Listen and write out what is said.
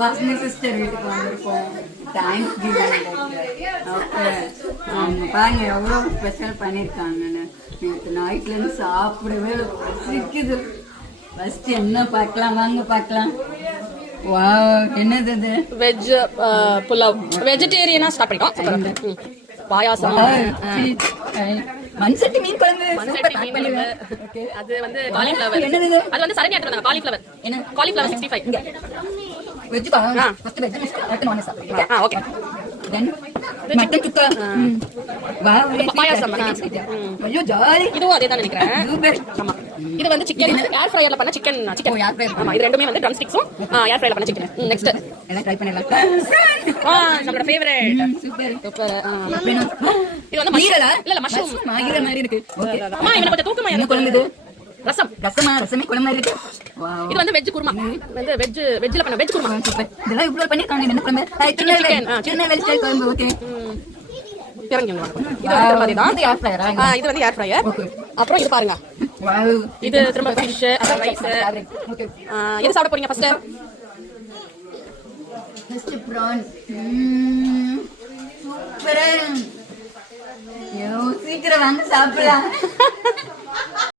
வாசனை சிஸ்டர் வீட்டுக்கு வந்திருக்கோம். Thanks giving. ஓகே, பாருங்க எவ்வளோ ஸ்பெஷல் பண்ணியிருக்காங்கன்னு. நேற்று நைட்லேருந்து சாப்பிடவே சிக்குது. ஃபர்ஸ்ட் என்ன பார்க்கலாம், வாங்க பார்க்கலாம். வா, என்னது இது? வெஜ் புலாவ். வெஜிடேரியனா ஸ்டார்ட் பண்ணிட்டோம். பாயாசம், மண்சட்டி மீன் குழம்பு. அது வந்து காலிஃப்ளவர். என்னது? அது வந்து சரண்யா எடுத்து வந்தாங்க. காலிஃப்ளவர். என்ன? காலிஃப்ளவர் 65. வெஜ் பா. ஃபர்ஸ்ட் வெஜ் முடிச்சிட்டு அடுத்து நான்வெஜ் சாப்பிடுங்க. ஓகே. தென் மட்டன் சுக்கா. வா, பாயாசம். ஐயோ ஜாலி. இதுவும் அதே தான் நினைக்கிறேன். சூப்பர். ஆமா. இது வந்து சிக்கன் ஏர் ஃப்ரையர்ல பண்ண சிக்கன். ஏர் ஃப்ரையர். ஆமா, இது ரெண்டுமே வந்து ட்ரம் ஸ்டிக்ஸும் ஏர் ஃப்ரையர்ல பண்ண சிக்கன். நெக்ஸ்ட் எல்லாம் ட்ரை பண்ணலாம். நம்மளோட ஃபேவரட். Super super. இது வந்து மீரலா? இல்ல மஷ்ரூம் மாகிர மாதிரி இருக்கு. ஓகே. அம்மா இவன கொஞ்சம் தூக்கமா. என்ன குழம்பு இது? ரசம். ரசமே குழம்பு மாதிரி இருக்கு. வாவ். இது வந்து வெஜ் குருமா. வந்து வெஜ்ல பண்ண வெஜ் குருமா. சூப்பர். இதெல்லாம் இவ்ளோ பண்ணிருக்காங்க. என்ன குழம்பு? சின்ன வெஜ் குழம்பு. ஓகே. இது வந்து தான். இது ஏர் ஃப்ரையரா? இது வந்து ஏர் ஃப்ரையர். அப்புறம் இது பாருங்க. வாவ். இது திரும்ப ஃபிஷ், அப்புறம் ரைஸ். ஓகே. இது சாப்பிட போறீங்க ஃபர்ஸ்ட்? ஃபர்ஸ்ட் பிரான். சூப்பரா. யோ, சீக்கிரம் வாங்க சாப்பிடலாம்.